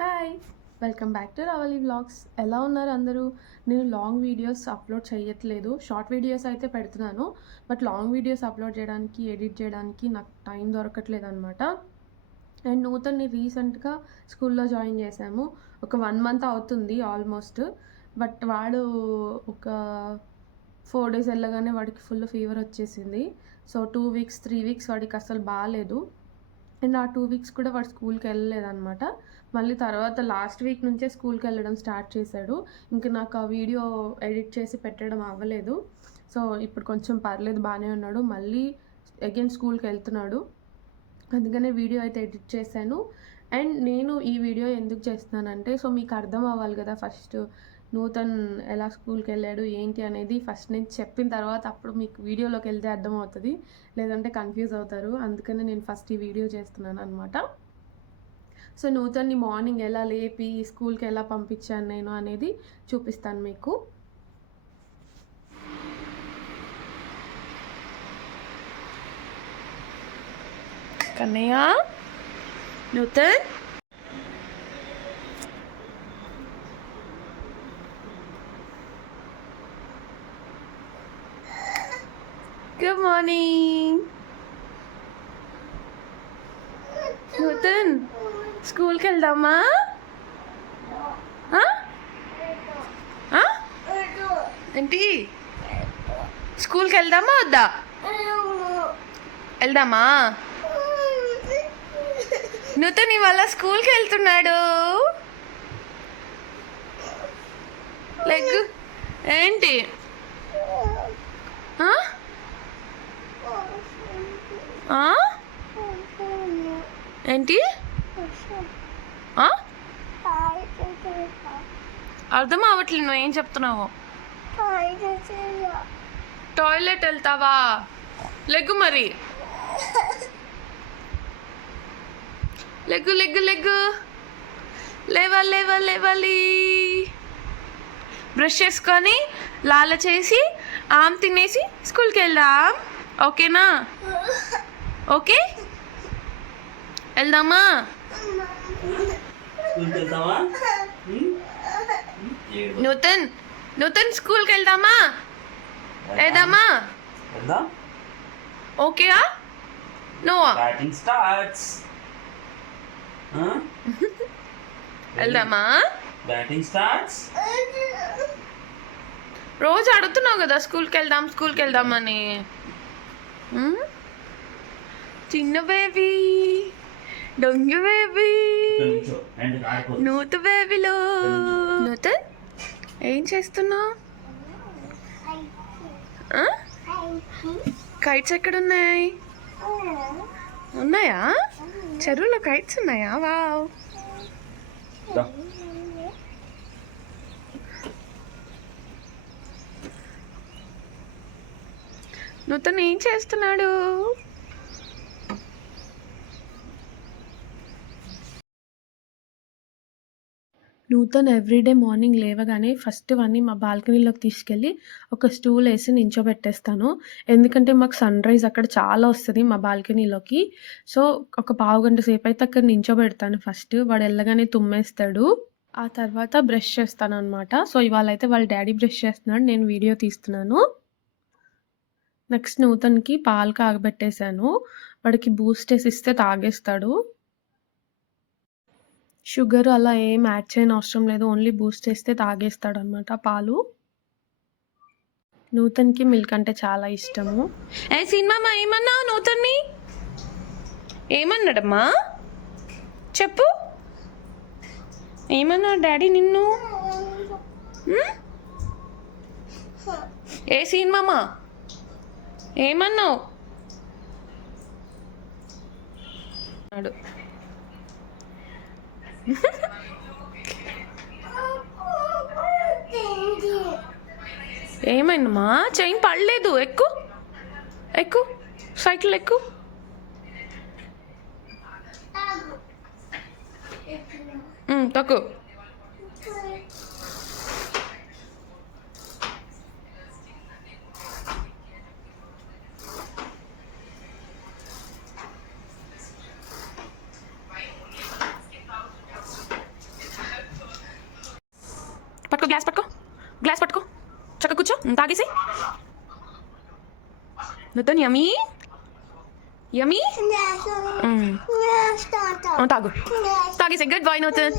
Hi! Welcome back to Ravali vlogs. ఎలా ఉన్నారు అందరూ? నేను లాంగ్ వీడియోస్ అప్లోడ్ చేయట్లేదు. షార్ట్ వీడియోస్ అయితే పెడుతున్నాను. బట్ లాంగ్ వీడియోస్ అప్లోడ్ చేయడానికి, ఎడిట్ చేయడానికి నాకు టైం దొరకట్లేదనమాట. అండ్ నూతన్ని రీసెంట్గా స్కూల్లో జాయిన్ చేశాము. ఒక 1 మంత్ అవుతుంది ఆల్మోస్ట్. బట్ వాడు ఒక 4 డేస్ వెళ్ళగానే వాడికి ఫుల్ ఫీవర్ వచ్చేసింది. సో 2 వీక్స్ 3 వీక్స్ వాడికి అసలు బాగాలేదు. అండ్ ఆ 2 వీక్స్ కూడా వాడు స్కూల్కి వెళ్ళలేదన్నమాట. మళ్ళీ తర్వాత లాస్ట్ వీక్ నుంచే స్కూల్కి వెళ్ళడం స్టార్ట్ చేశాడు. ఇంక నాకు ఆ వీడియో ఎడిట్ చేసి పెట్టడం అవ్వలేదు. సో ఇప్పుడు కొంచెం పర్లేదు, బాగానే ఉన్నాడు. మళ్ళీ అగైన్ స్కూల్కి వెళ్తున్నాడు. అందుకనే వీడియో అయితే ఎడిట్ చేశాను. అండ్ నేను ఈ వీడియో ఎందుకు చేస్తున్నానంటే, సో మీకు అర్థం అవ్వాలి కదా, ఫస్ట్ నూతన్ ఎలా స్కూల్కి వెళ్ళాడు ఏంటి అనేది ఫస్ట్ నేను చెప్పిన తర్వాత అప్పుడు మీకు వీడియోలోకి వెళ్తే అర్థమవుతుంది, లేదంటే కన్ఫ్యూజ్ అవుతారు. అందుకనే నేను ఫస్ట్ ఈ వీడియో చేస్తున్నాను అనమాట. సో నూతన్ని మార్నింగ్ ఎలా లేపి స్కూల్కి ఎలా పంపించాను నేను అనేది చూపిస్తాను మీకు. Kannayya, Nutan, good morning. నూతన్, స్కూల్కి వెళ్దామా? ఏంటి, స్కూల్కి వెళ్దామా వద్దా? వెళ్దామా? నూతన్ ఇవాళ స్కూల్కి వెళ్తున్నాడు. లెగ్ ఏంటి? ఏంటి? అర్థం అవ్వట్లేదు నువ్వు ఏం చెప్తున్నావు. టాయిలెట్ వెళ్తావా? లెగ్గు మరి, లెగ్గు లెగ్గు లెగ్గు, లేవాలి లేవాలి లేవాలి. బ్రష్ చేసుకొని లాల చేసి ఆమ్ తినేసి స్కూల్కి వెళ్దాం. ఓకేనా? ఓకే, వెళ్దామా? నూతన్, నూతన్ స్కూల్కి వెళ్దామా? వెళ్దామా? ఓకేయా? నువ్వా? వెళ్దామా? రోజు అడుగుతున్నావు కదా స్కూల్కి వెళ్దాం స్కూల్కి వెళ్దామని. చిన్న బేబీ, డొంగు బేబీ, నూతు బేబీలో. నూతన్, ఏం చేస్తున్నావు? కైట్స్ ఎక్కడున్నాయి? ఉన్నాయా? చెరువులో కైట్స్ ఉన్నాయా? వావ్. నూతన్ ఏం చేస్తున్నాడు? నూతన్ ఎవ్రీడే మార్నింగ్ లేవగానే ఫస్ట్ అన్నీ మా బాల్కనీలోకి తీసుకెళ్ళి ఒక స్టూల్ వేసి నించోబెట్టేస్తాను. ఎందుకంటే మాకు సన్ రైజ్ అక్కడ చాలా వస్తుంది మా బాల్కనీలోకి. సో ఒక పావుగంట సేపు అయితే అక్కడ నించోబెడతాను. ఫస్ట్ వాడు వెళ్ళగానే తుమ్మేస్తాడు. ఆ తర్వాత బ్రష్ చేస్తాను అనమాట. సో ఇవాళ అయితే వాళ్ళ డాడీ బ్రష్ చేస్తున్నాడు, నేను వీడియో తీస్తున్నాను. నెక్స్ట్ నూతన్కి పాలు కాగబెట్టేశాను. వాడికి బూస్ట్ వేసి ఇస్తే తాగేస్తాడు. షుగర్ అలా ఏం యాడ్ చేయని అవసరం లేదు, ఓన్లీ బూస్ట్ చేస్తే తాగేస్తాడు అనమాట పాలు. నూతన్కి మిల్క్ అంటే చాలా ఇష్టము. సినిమా ఏమన్నావు నూతన్ని? ఏమన్నాడమ్మా చెప్పు, ఏమన్నాడు డాడీ నిన్ను? ఏ సినిమా ఏమన్నావు? ఏమైందమ్మా? చైన్ పడలేదు, ఎక్కు ఎక్కు, సైకిల్ ఎక్కు. తక్కువ. పట్టుకో గ్లాస్ పట్టుకో చక్క కూర్చో తాగేసి నూతన్ యమీ తాగు తాగేసి గుడ్ బాయ్ నూతన్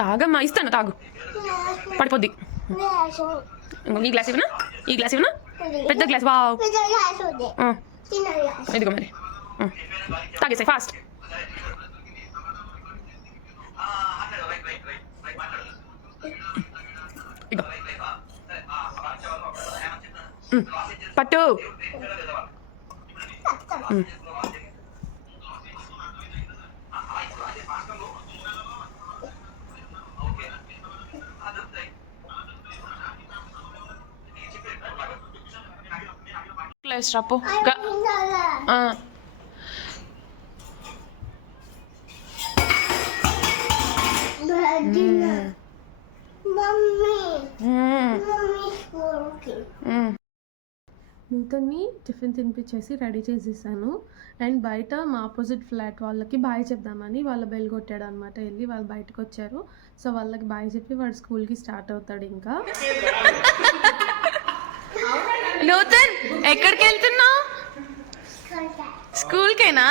తాగమ్మా ఇస్తాను తాగు పడిపోద్ది ఈ గ్లాస్ ఇవ్వనా పెద్ద గ్లాస్ వావ్ ఇదిగో మరి తాగేసాయి ఫాస్ట్ ఇగో పట్టు క్లాస్ రాపో నూతన్ని టిఫిన్ తినిపించేసి రెడీ చేసేసాను అండ్ బయట మా ఆపోజిట్ ఫ్లాట్ వాళ్ళకి బాయ్ చెప్దామని వాళ్ళ బెల్ కొట్టాడు అనమాట. వెళ్ళి వాళ్ళు బయటకు వచ్చారు. సో వాళ్ళకి బాయ్ చెప్పి వాడు స్కూల్కి స్టార్ట్ అవుతాడు. ఇంకా నూతన్ ఎక్కడికి వెళ్తున్నావు? స్కూల్కేనా?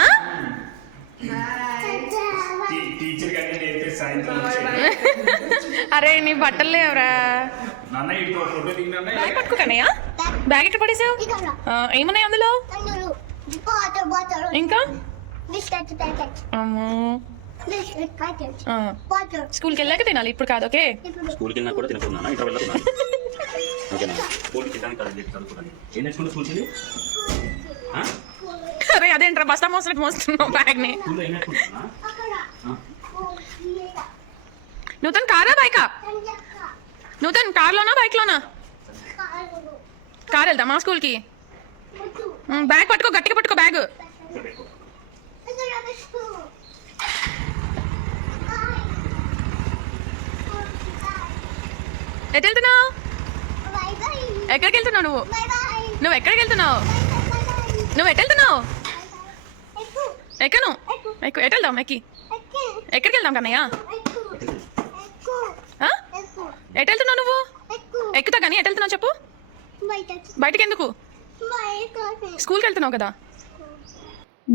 అరే నీ బట్టలు లేవరా? బ్యాగ్ పట్టుకోకనయ్య, బ్యాగ్ ఎక్కడ పడేసావు? ఏమున్నాయి అందులో? ఇంకా స్కూల్కి వెళ్ళాక తినాలి, ఇప్పుడు కాదు. ఓకే, స్కూల్కి వెళ్ళినా కూడా తినకున్నానా? ఇంటర్వెల్ ఓకేనా? స్కూల్కి చదువుకోవాలి. అరే అదేంట్రా బస్తా మోస్తున్నావు బ్యాగ్ ని? నూతన్ కారా బైకా? నూతన్ కార్లోనా బైక్లోనా? కార్ వెళ్దామా స్కూల్కి? బ్యాగ్ పట్టుకో, గట్టిగా పట్టుకో బ్యాగ్. ఎటు వెళ్తున్నావు? ఎక్కడికి వెళ్తున్నావు నువ్వు? నువ్వు ఎక్కడికి వెళ్తున్నావు? నువ్వు ఎటు వెళ్తున్నావు? ఎక్కను ఎటు వెళ్దాం? ఎక్కడికి వెళ్దాం కన్నయ్య? ఎటు వెళ్తున్నావు నువ్వు? ఎక్కుతా కానీ ఎటు వెళ్తున్నావు చెప్పు? బయటకి ఎందుకు? స్కూల్కి వెళ్తున్నావు కదా.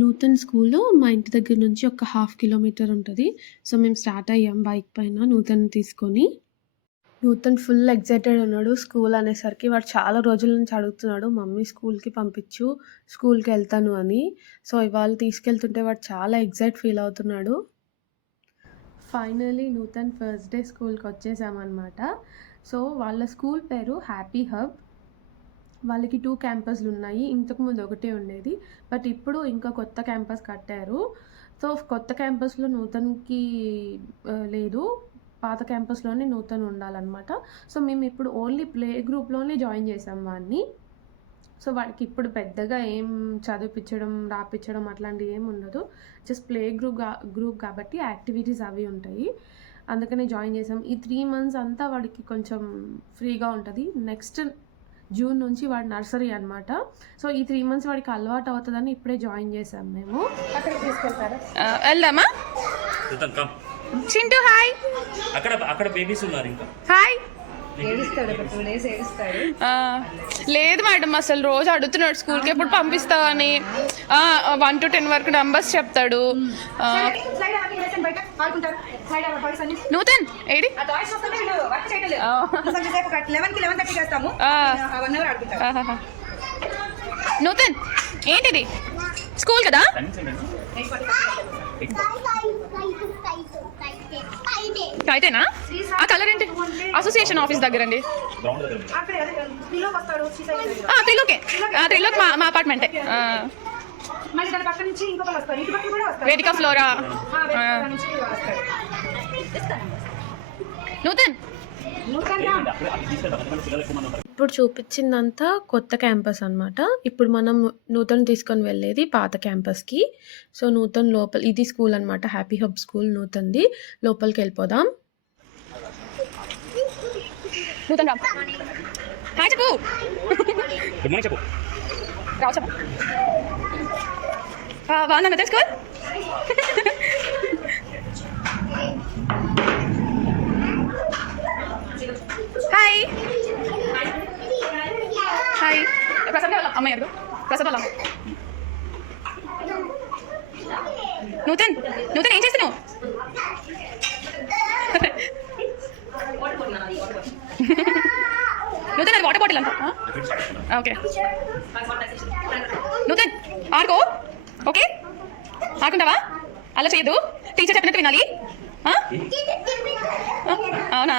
నూతన్ స్కూల్ మా ఇంటి దగ్గర నుంచి ఒక 1/2 కిలోమీటర్ ఉంటుంది. సో మేము స్టార్ట్ అయ్యాం బైక్ పైన నూతన్ తీసుకొని. నూతన్ ఫుల్ ఎగ్జైటెడ్ ఉన్నాడు స్కూల్ అనేసరికి. వాడు చాలా రోజుల నుంచి అడుగుతున్నాడు, మమ్మీ స్కూల్కి పంపించు, స్కూల్కి వెళ్తాను అని. సో ఇవాళ తీసుకెళ్తుంటే వాడు చాలా ఎగ్జైట్ ఫీల్ అవుతున్నాడు. ఫైనలీ నూతన్ ఫస్ట్ డే స్కూల్కి వచ్చేసామన్నమాట. సో వాళ్ళ స్కూల్ పేరు హ్యాపీ హబ్. వాళ్ళకి 2 క్యాంపస్లు ఉన్నాయి. ఇంతకుముందు ఒకటే ఉండేది, బట్ ఇప్పుడు ఇంకా కొత్త క్యాంపస్ కట్టారు. సో కొత్త క్యాంపస్లో నూతన్కి లేదు, పాత క్యాంపస్లోనే నూతన్ ఉండాలన్నమాట. సో మేము ఇప్పుడు ఓన్లీ ప్లే గ్రూప్లోనే జాయిన్ చేసాం వాడిని. సో వాడికి ఇప్పుడు పెద్దగా ఏం చదివించడం రాపించడం అట్లాంటివి ఏమి ఉండదు. జస్ట్ ప్లే గ్రూప్ కాబట్టి యాక్టివిటీస్ అవి ఉంటాయి, అందుకనే జాయిన్ చేసాం. ఈ 3 months అంతా వాడికి కొంచెం ఫ్రీగా ఉంటుంది. నెక్స్ట్ జూన్ నుంచి వాడు నర్సరీ అనమాట. సో ఈ 3 months వాడికి అలవాటు అవుతుందని ఇప్పుడే జాయిన్ చేసాం మేము. వెళ్దామా? చింటూ హాయ్. అక్కడ బేబీస్ ఉన్నారు ఇంకా. హాయ్. ఏడుస్తాడు, 2 days ఏడుస్తాడు. లేదు మేడం, అసలు రోజు అడుగుతున్నాడు స్కూల్కి ఎప్పుడు పంపిస్తావని. 1 to 10 వరకు నంబర్స్ చెప్తాడు. నూతన్ ఏడి? నూతన్ ఏంటిది? స్కూల్ కదా? కైతేనా? ఆ కలర్ ఏంటి? అసోసియేషన్ ఆఫీస్ దగ్గర అండి. త్రిలోకే, త్రిలోక్ మా అపార్ట్మెంటే. వేదిక ఫ్లోరా. నూతన్ ఇప్పుడు చూపించిందంతా కొత్త క్యాంపస్ అనమాట. ఇప్పుడు మనం నూతన్ తీసుకొని వెళ్ళేది పాత క్యాంపస్కి. సో నూతన్ లోపల, ఇది స్కూల్ అనమాట, హ్యాపీ హబ్ స్కూల్ నూతన్ది. లోపలికి వెళ్ళిపోదాం. నూతన్ రా. హాయ్ చెప్పు. గుడ్ మార్నింగ్ చెప్పు. రావు చెప్పు. బాగున్నా నూతన్ స్కూల్? ఏం చేస్తున్నావు నూతన్ అది వాటర్ బాటిల్ అంట ఓకే నూతన్ ఆడుకో ఓకే ఆడుకుంటావా అలా చేయదు టీచర్ చెప్పినట్టు వినాలి ఆ? అవునా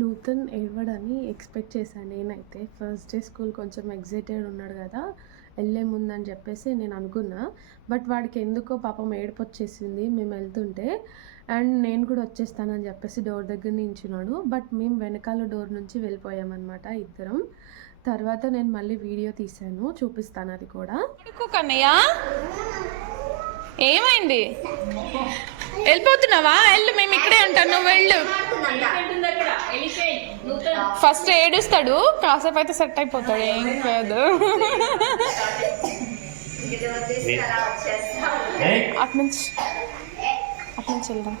నూతన్ ఏడవడని ఎక్స్పెక్ట్ చేశాను నేనైతే. ఫస్ట్ డే స్కూల్ కొంచెం ఎగ్జైటెడ్ ఉన్నాడు కదా వెళ్ళే ముందని చెప్పేసి నేను అనుకున్నా. బట్ వాడికి ఎందుకో పాపం ఏడుపు వచ్చేసింది మేము వెళ్తుంటే. అండ్ నేను కూడా వచ్చేస్తానని చెప్పేసి డోర్ దగ్గర నించున్నాడు. బట్ మేము వెనకాల డోర్ నుంచి వెళ్ళిపోయామన్నమాట ఇద్దరం. తర్వాత నేను మళ్ళీ వీడియో తీశాను, చూపిస్తాను అది కూడా. కన్నయ్య ఏమైంది వెళ్ళిపోతున్నావా వెళ్ళు మేము ఇక్కడే ఉంటాను నువ్వు వెళ్ళు ఫస్ట్ ఏడుస్తాడు కాసేపు అయితే సెట్ అయిపోతాడు ఏం కాదు అట్నుంచి వెళ్దాం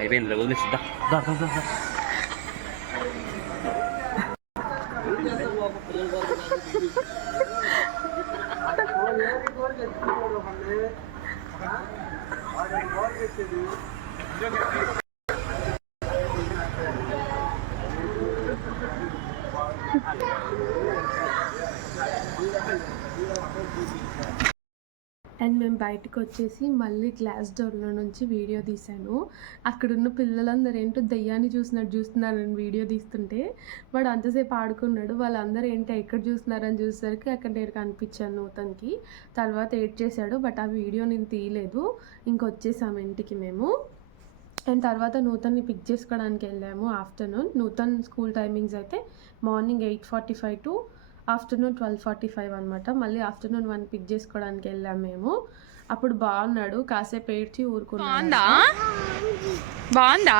అయిపోయింది వదిలేసి దా దా దా దా దా. అండ్ మేము బయటకు వచ్చేసి మళ్ళీ గ్లాస్ డోర్లో నుంచి వీడియో తీశాను. అక్కడున్న పిల్లలందరూ ఏంటో దయ్యాన్ని చూస్తున్నారని వీడియో తీస్తుంటే వాడు అంతసేపు ఆడుకున్నాడు. వాళ్ళందరూ ఏంటో ఎక్కడ చూస్తున్నారని చూసేసరికి అక్కడ నేను కనిపించాను నూతన్కి. తర్వాత ఏడ్ చేశాడు. బట్ ఆ వీడియో నేను తీయలేదు. ఇంకొచ్చేసాము ఇంటికి మేము. అండ్ తర్వాత నూతన్ని పిక్ చేసుకోవడానికి వెళ్ళాము ఆఫ్టర్నూన్. నూతన్ స్కూల్ టైమింగ్స్ అయితే మార్నింగ్ 8:45 టు ఆఫ్టర్నూన్ 12:45 అనమాట. మళ్ళీ ఆఫ్టర్నూన్ 1 పిక్ చేసుకోవడానికి వెళ్ళాము మేము. అప్పుడు బాగున్నాడు, కాసేపు ఏడ్చి ఊరుకున్నాడు. బాగుందా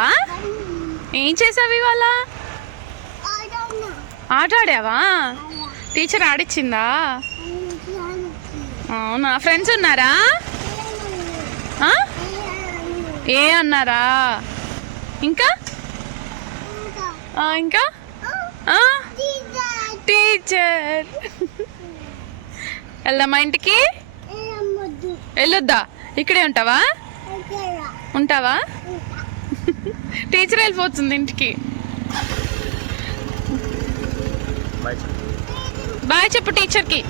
ఏం చేసావు ఇవాళ ఆట ఆడావా టీచర్ ఆడిచ్చిందా అవునా ఫ్రెండ్స్ ఉన్నారా ఏ అన్నారా ఇంకా ఇంకా టీచర్ వెళ్దామా ఇంటికి వెళ్ళొద్దా ఇక్కడే ఉంటావా టీచర్ వెళ్ళిపోతుంది ఇంటికి బాయ్ చెప్పు టీచర్కి